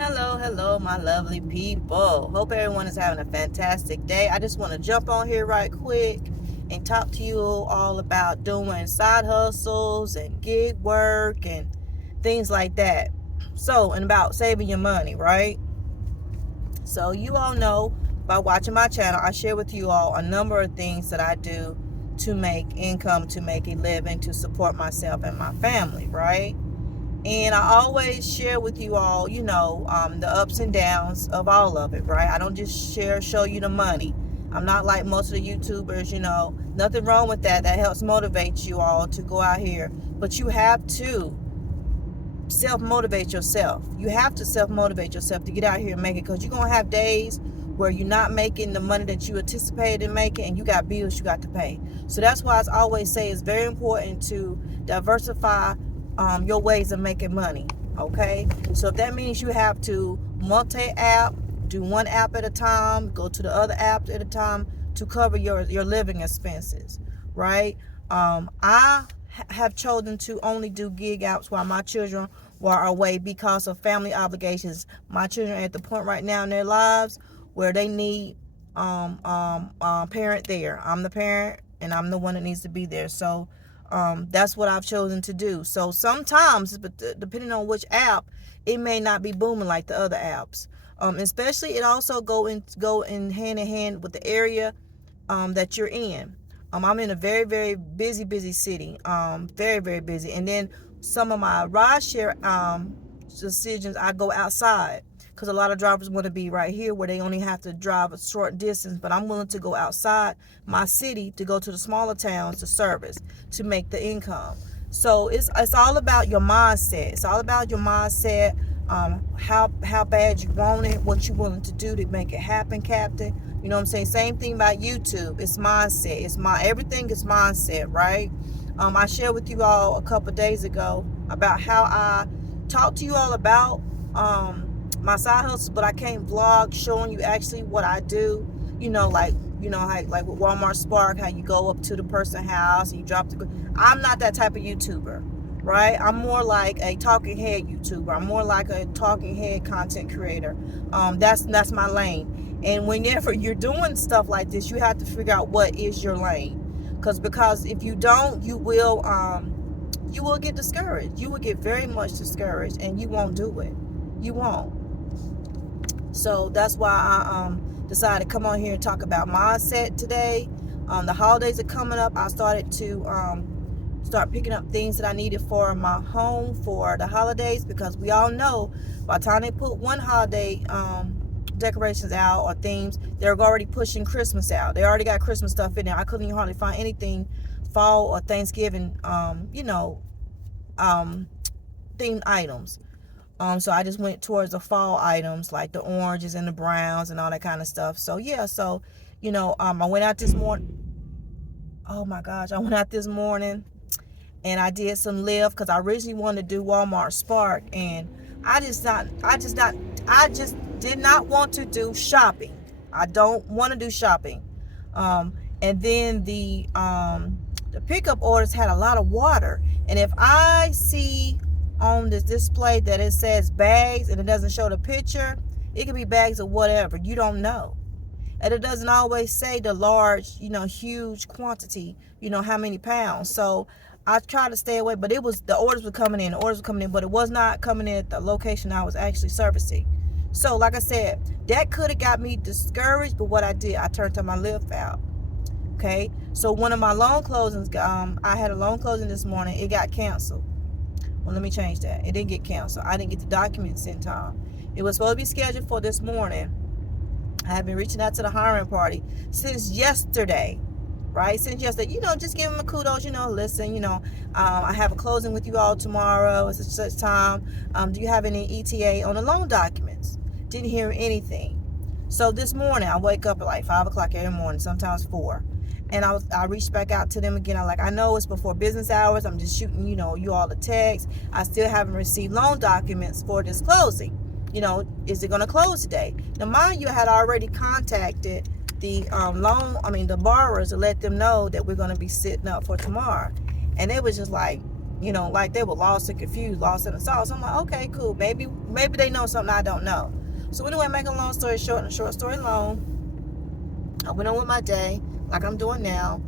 Hello, my lovely people. Hope everyone is having a fantastic day. I just want to jump on here right quick and talk to you all about doing side hustles and gig work and things like that. So, and about saving your money, right? So, you all know by watching my channel, I share with you all a number of things that I do to make income, to make a living, to support myself and my family, right? And I always share with you all, the ups and downs of all of it, right? I don't just show you the money. I'm not like most of the YouTubers, nothing wrong with that. That helps motivate you all to go out here. But you have to self-motivate yourself. You have to self-motivate yourself to get out here and make it, because you're going to have days where you're not making the money that you anticipated making, and you got bills you got to pay. So that's why I always say it's very important to diversify your ways of making money. Okay, so if that means you have to multi-app, do one app at a time, go to the other app at a time to cover your living expenses, right? I have chosen to only do gig apps while my children were away because of family obligations. My children are at the point right now in their lives where they need parent there. I'm the parent and I'm the one that needs to be there. So that's what I've chosen to do. So sometimes, but depending on which app, it may not be booming like the other apps. Especially, it also go in hand in hand with the area that you're in. I'm in a very, very busy city. Very, very busy. And then some of my rideshare decisions, I go outside, because a lot of drivers want to be right here where they only have to drive a short distance. But I'm willing to go outside my city to go to the smaller towns to service, to make the income. So it's all about your mindset. It's all about your mindset. How bad you want it, what you're willing to do to make it happen, Captain. You know what I'm saying? Same thing about YouTube. It's mindset. Everything is mindset, right? I shared with you all a couple of days ago about how I talked to you all about my side hustles, but I can't vlog showing you actually what I do. Like with Walmart Spark, how you go up to the person's house and you drop the. I'm not that type of YouTuber, right? I'm more like a talking head YouTuber. I'm more like a talking head content creator. That's my lane. And whenever you're doing stuff like this, you have to figure out what is your lane, because if you don't, you will get discouraged. You will get very much discouraged, and you won't do it. You won't. So that's why I decided to come on here and talk about mindset today. The holidays are coming up. I started to start picking up things that I needed for my home for the holidays, because we all know by the time they put one holiday decorations out or themes, they're already pushing Christmas out. They already got Christmas stuff in there. I couldn't even hardly find anything fall or Thanksgiving themed items. So I just went towards the fall items, like the oranges and the browns and all that kind of stuff. So yeah, I went out this morning. Oh my gosh, I went out this morning and I did some Lyft, because I originally wanted to do Walmart Spark, and I just did not want to do shopping. I don't want to do shopping. And then the pickup orders had a lot of water, and if I see on this display that it says bags and it doesn't show the picture, it could be bags of whatever, you don't know. And it doesn't always say the large, huge quantity, how many pounds. So I try to stay away, but the orders were coming in, but it was not coming in at the location I was actually servicing. So like I said, that could have got me discouraged, but what I did, I turned my Lyft out. Okay, so one of my loan closings, I had a loan closing this morning, it got canceled. Well, let me change that. It didn't get canceled. I didn't get the documents in time. It was supposed to be scheduled for this morning. I have been reaching out to the hiring party since yesterday, right? Since yesterday, just give them a kudos, listen, I have a closing with you all tomorrow at such time. Do you have any ETA on the loan documents? Didn't hear anything. So this morning, I wake up at like 5 o'clock every morning, sometimes 4. And I reached back out to them again. I know it's before business hours. I'm just shooting, you all a text. I still haven't received loan documents for this closing. Is it going to close today? Now, mind you, I had already contacted the the borrowers, to let them know that we're going to be sitting up for tomorrow. And they was just like, You know, like they were lost and confused, lost in the sauce. I'm like, okay, cool. Maybe they know something I don't know. So anyway, making a long story short and a short story long, I went on with my day like I'm doing now,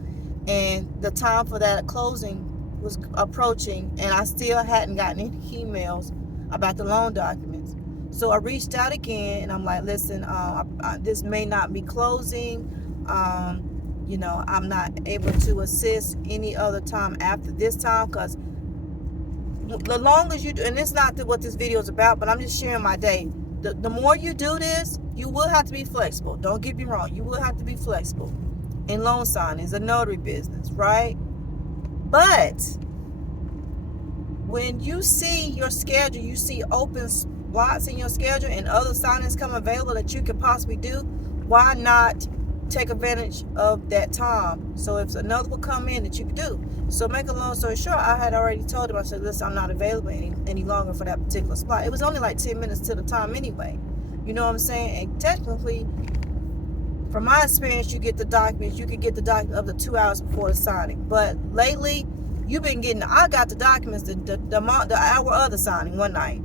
and the time for that closing was approaching, and I still hadn't gotten any emails about the loan documents. So I reached out again, and I'm like, listen, this may not be closing. You know, I'm not able to assist any other time after this time, because the longer you do, and it's not what this video is about, but I'm just sharing my day. The more you do this, you will have to be flexible. Don't get me wrong. You will have to be flexible in loan signings, a notary business, right? But when you see your schedule, you see open slots in your schedule and other signings come available that you could possibly do, why not take advantage of that time? So if another will come in that you could do. So make a long story short, I had already told him, I said, listen, I'm not available any longer for that particular spot. It was only like 10 minutes to the time anyway. You know what I'm saying? And technically, from my experience, you get the documents. You could get the document up to 2 hours before the signing. But lately, you've been getting, I got the documents the hour of the signing one night.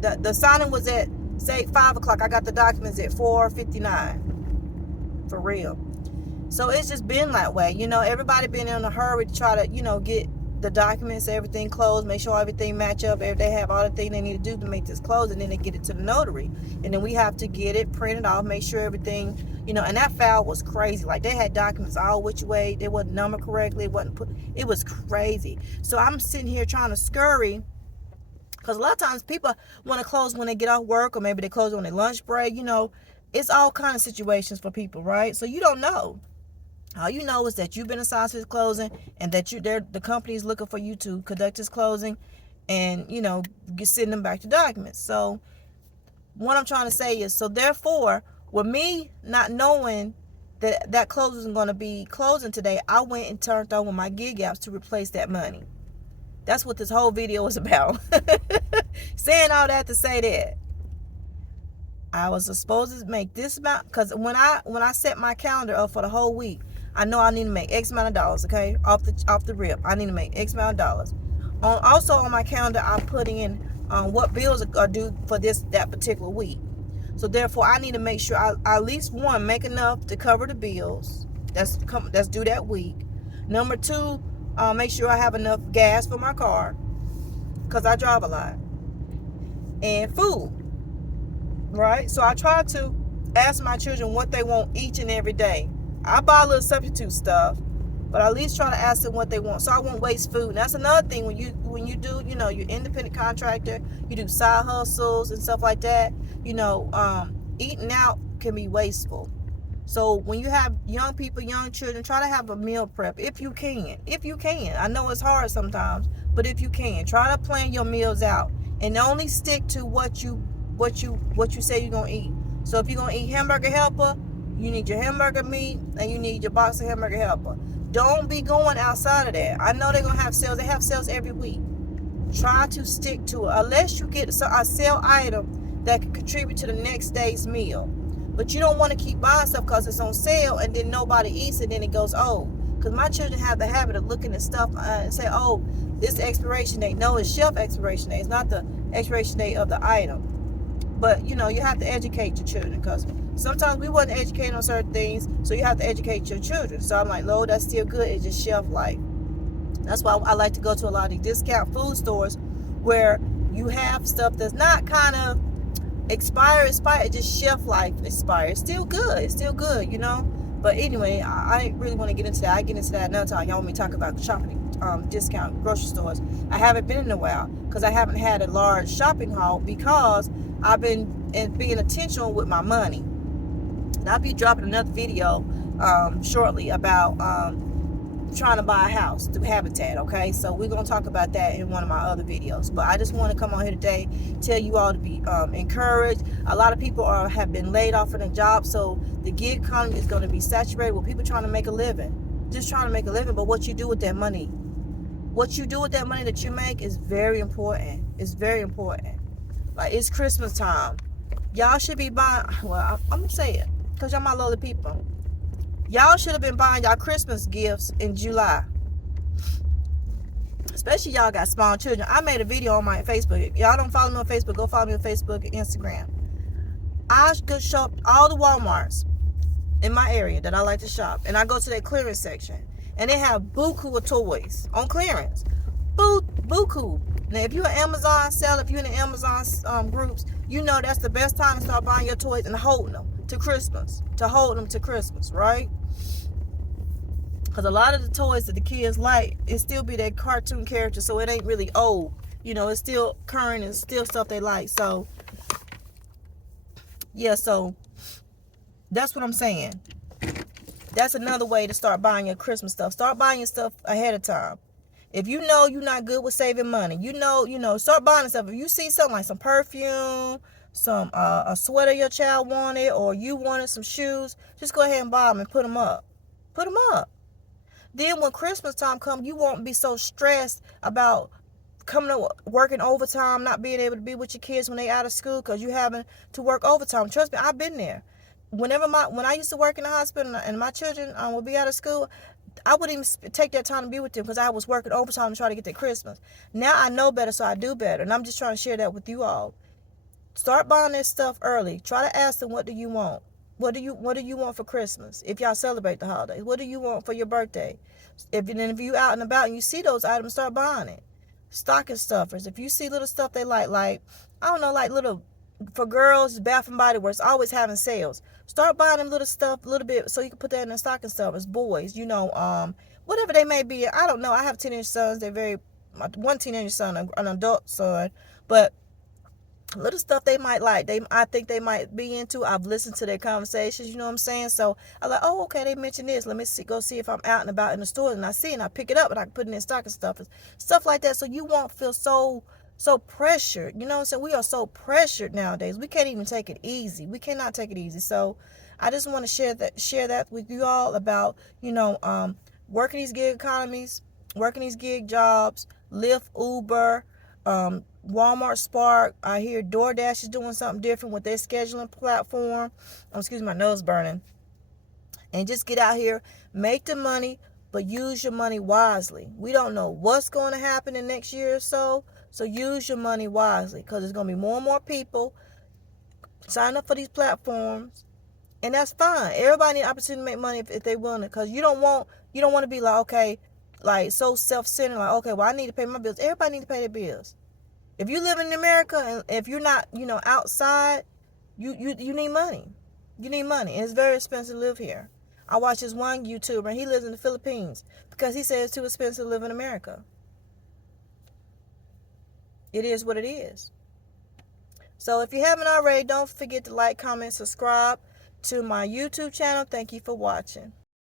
The signing was at, say, 5 o'clock. I got the documents at 4:59. For real. So it's just been that way. You know, everybody been in a hurry to try to, you know, get the documents, everything closed, make sure everything match up, if they have all the things they need to do to make this close, and then they get it to the notary. And then we have to get it printed off, make sure everything, you know, and that file was crazy. Like, they had documents all which way, they wasn't numbered correctly, it was crazy. So I'm sitting here trying to scurry, because a lot of times people want to close when they get off work, or maybe they close on their lunch break. You know, it's all kind of situations for people, right? So you don't know. All you know is that you've been assigned to this closing, and that the company is looking for you to conduct this closing, and, you know, send them back the documents. So what I'm trying to say is, so therefore, with me not knowing that closing is going to be closing today, I went and turned on with my gig apps to replace that money. That's what this whole video is about. Saying all that to say that I was supposed to make this amount, because when I set my calendar up for the whole week, I know I need to make X amount of dollars, okay? Off the rip, I need to make X amount of dollars. Also on my calendar, I put in what bills are due for that particular week. So therefore, I need to make sure I at least, one, make enough to cover the bills that's due that week. Number two, make sure I have enough gas for my car, because I drive a lot, and food, right? So I try to ask my children what they want each and every day. I buy a little substitute stuff, but I at least try to ask them what they want, so I won't waste food. And that's another thing, when you do, you know, you're independent contractor, you do side hustles and stuff like that, you know, eating out can be wasteful. So when you have young people, young children, try to have a meal prep if you can. I know it's hard sometimes, but if you can, try to plan your meals out, and only stick to what you say you're gonna eat. So if you're gonna eat hamburger helper, you need your hamburger meat, and you need your box of hamburger helper. Don't be going outside of that. I know they're gonna have sales. They have sales every week. Try to stick to it, unless you get a sale item that can contribute to the next day's meal. But you don't want to keep buying stuff because it's on sale, and then nobody eats it, and then it goes old. Because my children have the habit of looking at stuff and say, oh, this expiration date. No, it's shelf expiration date. It's not the expiration date of the item. But, you know, you have to educate your children, because sometimes we wasn't educated on certain things, so you have to educate your children. So I'm like, Lord, that's still good. It's just shelf life. That's why I like to go to a lot of these discount food stores where you have stuff that's not kind of expired, it's just shelf life expired. It's still good, you know. But anyway, I really want to get into that. I get into that another time. Y'all want me to talk about shopping discount grocery stores. I haven't been in a while because I haven't had a large shopping haul, because I've been being intentional with my money. And I'll be dropping another video shortly about trying to buy a house through Habitat, okay? So we're going to talk about that in one of my other videos. But I just want to come on here today, tell you all to be encouraged. A lot of people have been laid off from their jobs, so the gig economy is going to be saturated with people trying to make a living. Just trying to make a living. But what you do with that money, that you make is very important. It's very important. Like, it's Christmas time. Y'all should be buying, well, I'm going to say it, because y'all my lowly people. Y'all should have been buying y'all Christmas gifts in July. Especially y'all got small children. I made a video on my Facebook. If y'all don't follow me on Facebook, go follow me on Facebook and Instagram. I go shop all the Walmarts in my area that I like to shop, and I go to that clearance section, and they have buku of toys on clearance. Buku. Now, if you're an Amazon seller, if you're in the Amazon groups, you know that's the best time to start buying your toys and holding them to Christmas. Right? Because a lot of the toys that the kids like, it still be that cartoon character, so it ain't really old. It's still current and still stuff they like. So, yeah, so that's what I'm saying. That's another way to start buying your Christmas stuff. Start buying your stuff ahead of time. If you know you're not good with saving money, start buying stuff. If you see something like some perfume, some a sweater your child wanted, or you wanted some shoes, just go ahead and buy them and put them up. Put them up. Then when Christmas time comes, you won't be so stressed about coming to working overtime, not being able to be with your kids when they out of school because you having to work overtime. Trust me, I've been there. When I used to work in the hospital and my children would be out of school, I wouldn't even take that time to be with them because I was working overtime to try to get their Christmas. Now I know better, so I do better, and I'm just trying to share that with you all. Start buying this stuff early. Try to ask them, what do you want? What do you want for Christmas? If y'all celebrate the holidays, what do you want for your birthday? If you out and about and you see those items, start buying it. Stocking stuffers. If you see little stuff they like I don't know, like little for girls, Bath and Body Works always having sales. Start buying them little stuff, a little bit, so you can put that in the stocking stuffers. Boys, whatever they may be. I don't know. I have teenage sons. One teenage son, an adult son, but little stuff they might like. I think they might be into. I've listened to their conversations, you know what I'm saying? So I'm like, oh, okay, they mentioned this. Let me go see if I'm out and about in the store and I see it and I pick it up and I can put it in stocking stuffers. Stuff like that. So you won't feel so pressured. You know what I'm saying? We are so pressured nowadays. We can't even take it easy. We cannot take it easy. So I just want to share that with you all about, working these gig economies, working these gig jobs, Lyft, Uber, Walmart Spark. I hear DoorDash is doing something different with their scheduling platform. Excuse me, my nose burning. And just get out here, make the money, but use your money wisely. We don't know what's going to happen in the next year or so. So use your money wisely, because there's going to be more and more people sign up for these platforms. And that's fine. Everybody needs an opportunity to make money if they willing to, because you don't want to be like, okay, like so self-centered, like, okay, well, I need to pay my bills. Everybody needs to pay their bills. If you live in America and if you're not, outside, you need money. You need money. And it's very expensive to live here. I watch this one YouTuber, and he lives in the Philippines because he says it's too expensive to live in America. It is what it is. So if you haven't already, don't forget to like, comment, subscribe to my YouTube channel. Thank you for watching.